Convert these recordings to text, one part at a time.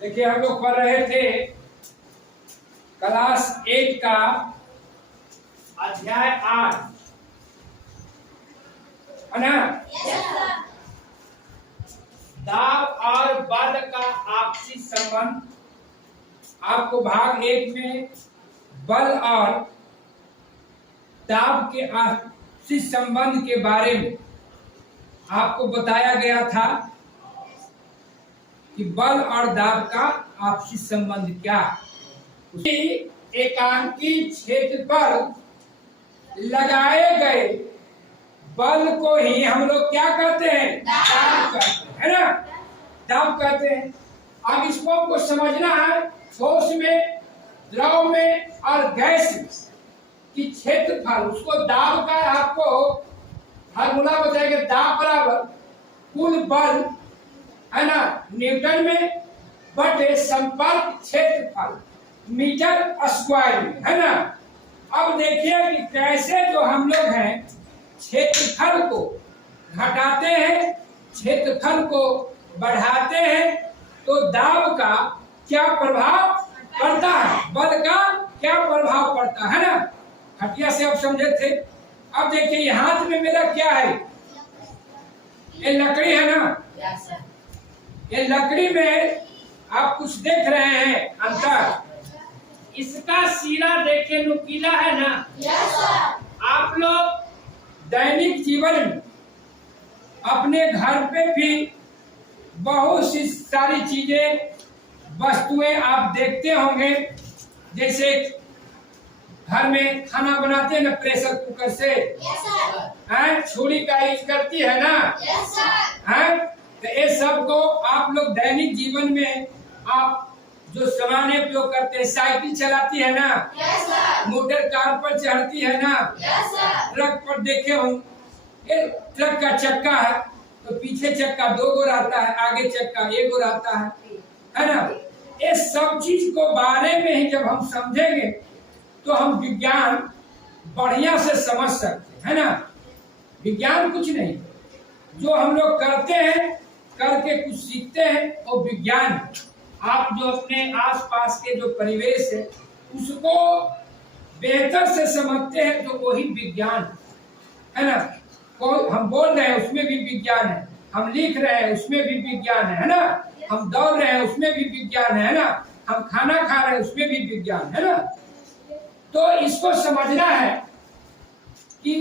देखिए हम लोग पढ़ रहे थे क्लास 8 का अध्याय 8 है ना। दाब और बल का आपसी संबंध। आपको भाग 1 में बल और दाब के आपसी संबंध के बारे में आपको बताया गया था कि बल और दाब का आपसी संबंध क्या है। एकांकी क्षेत्र पर लगाए गए बल को ही हम लोग क्या कहते हैं? दाब कहते हैं, है ना। दाब कहते हैं। अब इसको आपको समझना है, ठोस में, द्रव में और गैस में कि क्षेत्रफल, उसको दाब का आपको फार्मूला बताएगा। दाब बराबर कुल बल, है ना, न्यूटन में बटे संपर्क क्षेत्रफल मीटर स्क्वायर में, है ना। अब देखिए कि कैसे जो हम लोग हैं क्षेत्रफल को घटाते हैं, क्षेत्रफल को बढ़ाते हैं, तो दाब का क्या प्रभाव पड़ता है, बल का क्या प्रभाव पड़ता है ना। हटिया से आप समझे थे। अब देखिए ये हाथ में मेरा क्या है? ये लकड़ी है ना। ये लकड़ी में आप कुछ देख रहे हैं अंतर। इसका सिरा देखिए नुकीला है ना। आप लोग दैनिक जीवन में अपने घर पे भी बहुत सी सारी चीजें, वस्तुएं आप देखते होंगे। जैसे घर में खाना बनाते हैं ना प्रेशर कुकर से, छुरी का यूज करती है ना। तो ये सब को आप लोग दैनिक जीवन में आप जो सामान उपयोग करते हैं, साइकिल चलाती है ना, मोटर कार पर चढ़ती है ना, ट्रक पर देखे हो, ये ट्रक का चक्का है तो पीछे चक्का 2 गो रहता है, आगे चक्का 1 गो रहता है ना। ये सब चीज को बारे में ही जब हम समझेंगे तो हम विज्ञान बढ़िया से समझ सकते हैं, है ना। विज्ञान कुछ नहीं, जो हम लोग करते हैं, करके कुछ सीखते हैं, वो विज्ञान। आप जो अपने आसपास के जो परिवेश है उसको बेहतर से समझते हैं तो वही विज्ञान है ना। हम बोल रहे हैं उसमें भी विज्ञान है, हम लिख रहे हैं उसमें भी विज्ञान है ना, हम दौड़ रहे हैं उसमें भी विज्ञान है ना, हम खाना खा रहे हैं उसमें भी विज्ञान है ना। तो इसको समझना है कि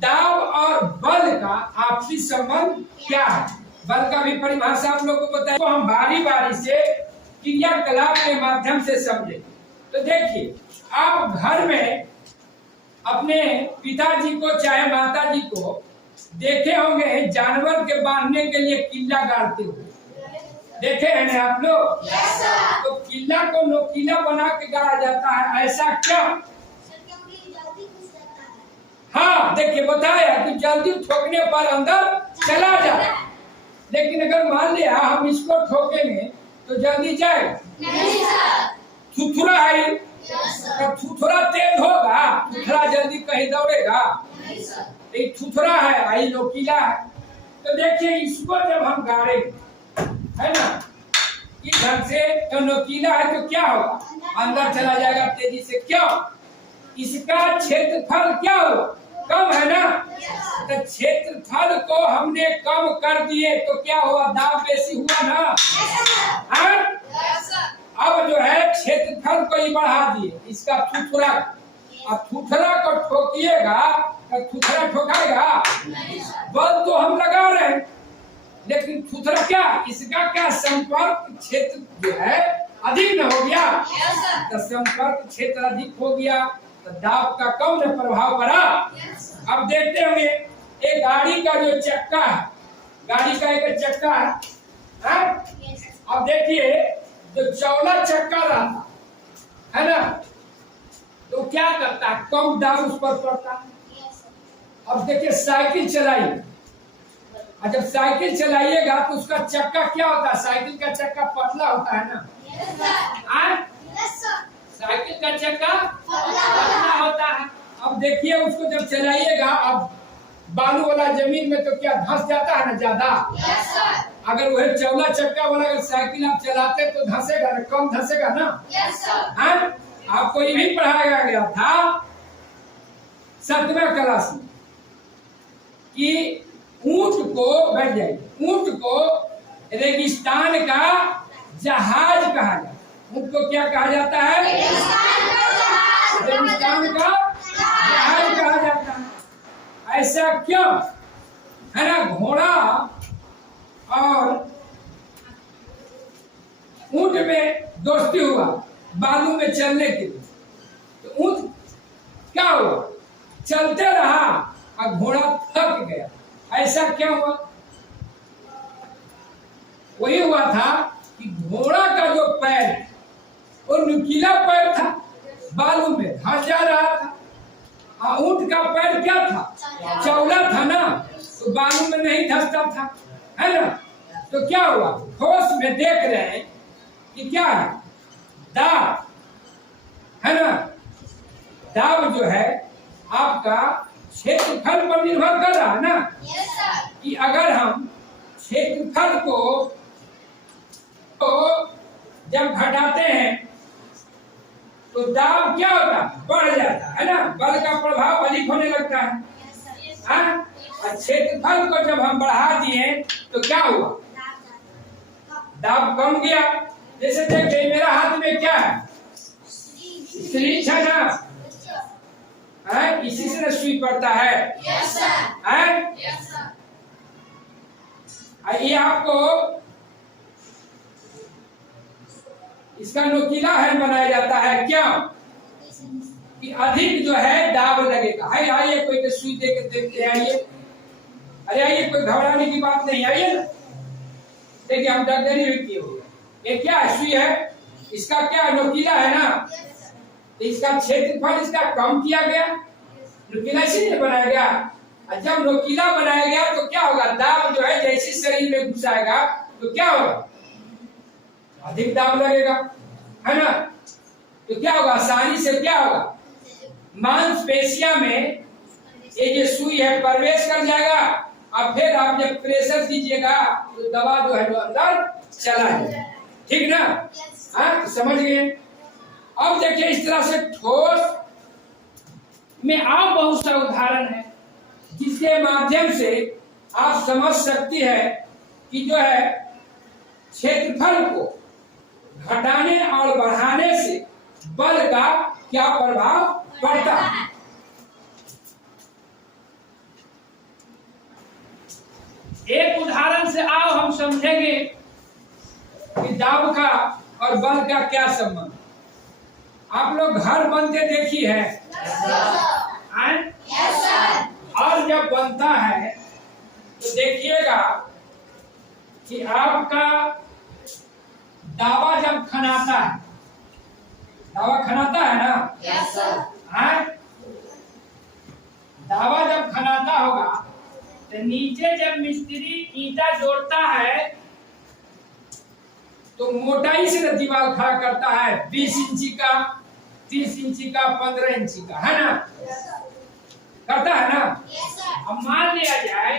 दाब और बल का आपसी संबंध क्या है। बल का भी परिभाषा आप लोगों को बताया, तो हम बारी बारी से क्रियाकलाप के माध्यम से समझे। तो देखिए आप घर में अपने पिताजी को चाहे माताजी को देखे होंगे जानवर के बांधने के लिए किल्ला गाड़ते हुए, देखे हैं ना आप लोग। तो किल्ला को नोकीला बना के गाड़ा जाता है, ऐसा क्या? हाँ देखिए बताया कि जल्दी ठोकने पर अंदर चला जाए, लेकिन अगर मान लिया हम इसको ठोकेंगे तो जल्दी जाए नहीं। थुथुरा है, थुथुरा तेज होगा, थुथुरा जल्दी कहीं दौड़ेगा नहीं। थुथुरा है, आई नोकीला है। तो देखिए इसको जब हम गाड़ेंगे, है ना, इस ढंग से, तो नोकीला है तो क्या होगा? अंदर चला जाएगा तेजी से। क्यों? इसका क्षेत्रफल क्या हुआ? कम है ना। तो क्षेत्रफल को हमने कम कर दिए तो क्या हुआ? दाब बेसी हुआ ना। अब जो है क्षेत्रफल को ही बढ़ा दिए, इसका थुथुरा। अब थुथुरा को ठोकिएगा तो थुथुरा ठोकाएगा? बल तो हम लगा रहे हैं, लेकिन थुथुरा क्या, इसका क्या संपर्क क्षेत्र जो है अधिक न हो गया। तो संपर्क क्षेत्र अधिक हो गया तो दाब का कम न प्रभाव पड़ा। अब देखते होंगे एक गाड़ी का जो चक्का है, गाड़ी का एक चक्का है। अब देखिए जो चौड़ा चक्का रहता है ना, तो क्या करता है? कम दाब उस पर पड़ता है। अब देखिए साइकिल चलाइए, और जब साइकिल चलाइएगा तो उसका चक्का क्या होता है? साइकिल का चक्का पतला होता है ना। साइकिल का चक्का पतला होता है। अब देखिए उसको जब चलाइएगा, अब बालू वाला जमीन में तो क्या धंस जाता है ना ज्यादा। अगर वह चौला चक्का वाला अगर साइकिल आप चलाते तो धंसेगा ना, कम धंसेगा ना। हाँ, आपको ये भी पढ़ाया गया था 7वें क्लास में कि ऊंट को, बैठ जाइए, ऊंट को रेगिस्तान का जहाज कहा जाता है। ऊंट को क्या कहा जाता है? रेगिस्तान का जहाज कहा जाता है। ऐसा क्यों है ना? घोड़ा और ऊंट में दोस्ती हुआ बालू में चलने के लिए, तो ऊंट क्या हुआ? चलते रहा और घोड़ा थक गया। ऐसा क्या हुआ? वही हुआ था कि घोड़ा का जो पैर है वो नुकीला पैर था, बालू में धंस जा रहा था, और ऊंट का पैर क्या था? चौड़ा था ना, तो बालू में नहीं धंसता था, है ना? तो क्या हुआ? ठोस में देख रहे हैं कि क्या है? दाब, है ना? दाब जो है आपका क्षेत्रफल पर निर्भर कर रहा है ना। कि अगर हम क्षेत्रफल को जब घटाते हैं तो दाब क्या होता है? बढ़ जाता है ना, बल का प्रभाव अधिक होने लगता है। और क्षेत्रफल को जब हम बढ़ा दिए तो क्या हुआ? दाब कम गया। जैसे देखिए मेरा हाथ में क्या है? सिरिंज है ना, इसी से ना सुई पड़ता है। ये आपको इसका नुकीला है बनाया जाता है, क्यों? कि अधिक जो है दाब लगेगा। आइए कोई तो सुई दे के देखते हैं, आइए। अरे आइए, कोई घबराने की बात नहीं, आइए ना। देखिए हम डॉक्टरी भी किए हुए, ये क्या है? सुई है, इसका क्या नुकीला है ना, तो इसका क्षेत्रफल इसका कम किया गया, नुकीला इसीलिए बनाया गया। और जब नुकीला बनाया गया तो क्या होगा? दाब जो है जैसे शरीर में घुसाएगा तो क्या होगा? अधिक दाब लगेगा, है ना? तो क्या होगा? आसानी से क्या होगा? मांसपेशियों में ये जो सुई है प्रवेश कर जाएगा, और फिर आप जब प्रेशर दीजिएगा तो दवा जो है अंदर चला जाएगा। ठीक ना? हाँ, तो समझ गए। अब देखिए इस तरह से ठोस में आप बहुत सा उदाहरण है जिसके माध्यम से आप समझ सकती है कि जो है क्षेत्रफल को घटाने और बढ़ाने से बल का क्या प्रभाव पड़ता है। एक उदाहरण से आओ हम समझेंगे कि दाब का और बल का क्या संबंध। आप लोग घर बनते देखी है, और जब बनता है तो देखिएगा कि आपका दावा जब खनाता है, दावा खनाता है ना, दावा जब खनाता होगा तो नीचे जब मिस्त्री ईंटा जोड़ता है तो मोटाई से ना दीवार खड़ा करता है, 20 इंची का, 30 इंची का, 15 इंची का, है ना? करता है ना? अब मान लिया जाए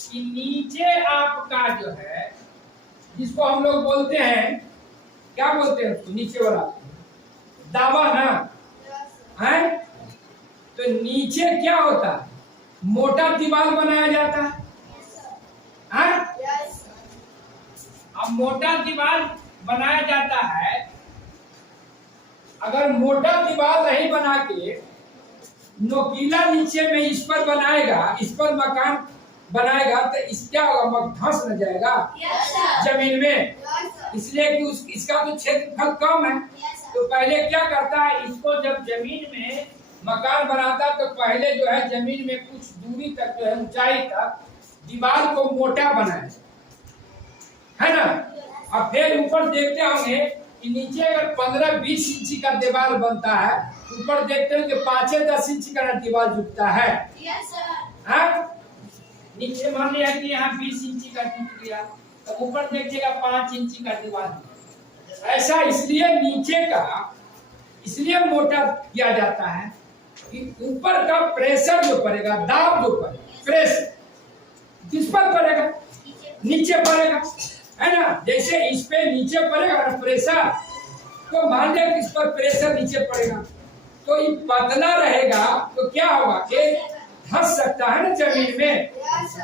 कि नीचे आपका जो है, जिसको हम लोग बोलते हैं, क्या बोलते हैं उसको? नीचे वाला दावा ना, है? तो नीचे क्या होता है? मोटा दीवार बनाया जाता है। अब मोटा दीवार बनाया जाता है, अगर मोटा दीवार नहीं बना के नोकीला नीचे में इस पर बनाएगा, इस पर मकान बनाएगा तो इस क्या होगा? धंस न जाएगा जमीन में, इसलिए कि इसका तो क्षेत्रफल कम है। तो पहले क्या करता है? इसको जब जमीन में मकान बनाता तो पहले जो है जमीन में कुछ दूरी तक जो है ऊंचाई तक दीवार को मोटा बनाए, है ना? और फिर ऊपर देखते होंगे कि नीचे अगर 15-20 इंची का दीवार बनता है, ऊपर देखते हैं कि 5-10 इंची का दीवार जुटता है। नीचे मान लिया कि यहाँ 20 इंची का जुट गया, तो ऊपर देखिएगा 5 इंची का दीवार। ऐसा इसलिए नीचे का इसलिए मोटा किया जाता है कि ऊपर का प्रेशर जो पड़ेगा, दाब जो पड़ेगा, प्रेशर किस पर पड़ेगा? नीचे पड़ेगा, है ना। जैसे इस पे नीचे पड़ेगा ना प्रेशर, तो मान लिया कि इस पर प्रेशर नीचे पड़ेगा, तो ये पतला रहेगा तो क्या होगा, ये धंस सकता है ना जमीन में।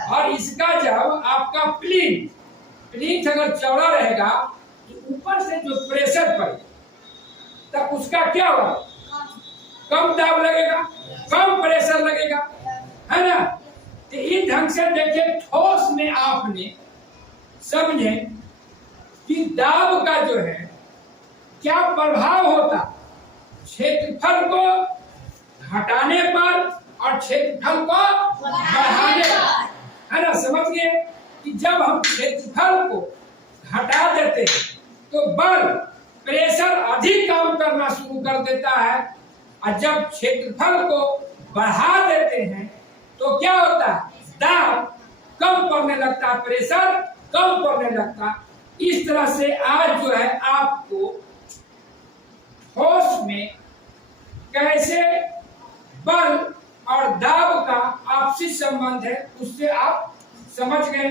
और इसका जब आपका प्लीथ अगर चौड़ा रहेगा तो ऊपर से जो प्रेशर पड़ेगा तब उसका क्या होगा, कम दाब लगेगा, कम प्रेशर लगेगा, है ना। तो इस ढंग से देखिए ठोस में आपने समझे कि दाब का जो है क्या प्रभाव होता, क्षेत्रफल को घटाने पर और क्षेत्रफल को बढ़ाने पर, है ना। समझ गए कि जब हम क्षेत्रफल को घटा देते हैं तो बल प्रेशर अधिक काम करना शुरू कर देता है, और जब क्षेत्रफल को बढ़ा देते हैं तो क्या होता है, दाब कम पड़ने लगता है, प्रेशर कम पड़ने लगता है। इस तरह से आज जो है आपको ठोस में कैसे बल और दाब का आपसी संबंध है उससे आप समझ गए।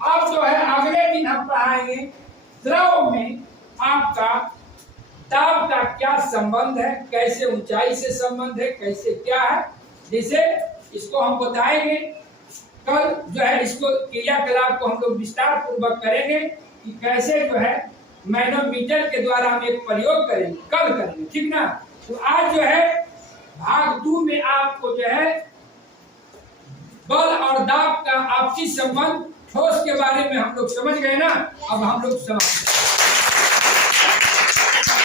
अब जो है अगले दिन हम पढ़ाएंगे द्रव में आपका दाब का क्या संबंध है, कैसे ऊंचाई से संबंध है, कैसे क्या है, जैसे इसको हम बताएंगे। कल जो है इसको क्रियाकलाप को हम लोग विस्तार पूर्वक करेंगे कि कैसे जो है मैनोमीटर के द्वारा हम एक प्रयोग करेंगे, कल करेंगे, ठीक ना। तो आज जो है भाग 2 में आपको जो है बल और दाब का आपसी संबंध ठोस के बारे में हम लोग समझ गए ना। अब हम लोग समझ